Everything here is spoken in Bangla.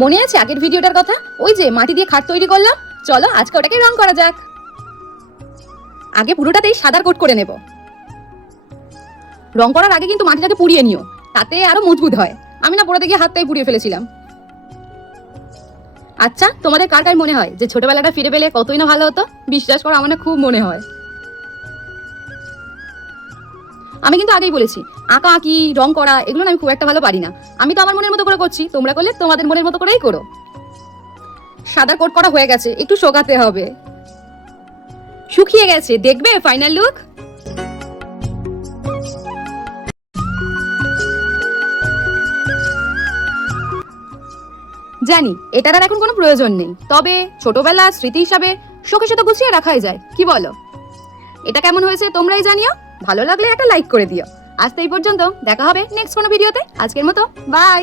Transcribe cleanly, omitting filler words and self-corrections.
মনে আছে আগের ভিডিওটার কথা? ওই যে মাটি দিয়ে খাট তৈরি করলাম, চলো আজকে ওটাকে রং করা যাক। আগে পুরোটাতেই সাদার কোট করে নেব। রং করার আগে কিন্তু মাটিটাকে পুড়িয়ে নিও, তাতে আরো মজবুত হয়। আমি না পোড়াতে গিয়ে হাতটাই পুড়িয়ে ফেলেছিলাম। আচ্ছা, তোমাদের কার কার মনে হয় যে ছোটবেলাটা ফিরে পেলে কতই না ভালো হতো? বিশ্বাস করো, আমার না খুব মনে হয়। আমি কিন্তু আগেই বলেছি, আঁকা আঁকি রং করা এগুলো না আমি খুব একটা ভালো পারি না। আমি তো আমার মনের মতো করে করছি, তোমরা করলে তোমাদের মনের মতো করেই করো। সাদা কোট করা হয়ে গেছে, একটু শোকাতে হবে। শুকিয়ে গেছে, দেখবে ফাইনাল লুক। জানি এটার আর এখন কোনো প্রয়োজন নেই, তবে ছোটবেলা স্মৃতি হিসাবে শোকেসে তো গুছিয়ে রাখাই যায়, কি বলো? এটা কেমন হয়েছে তোমরাই জানিও। ভালো লাগলে একটা লাইক করে দিও। আজ তো এই পর্যন্ত, দেখা হবে নেক্সট কোনো ভিডিওতে। আজকের মতো বাই।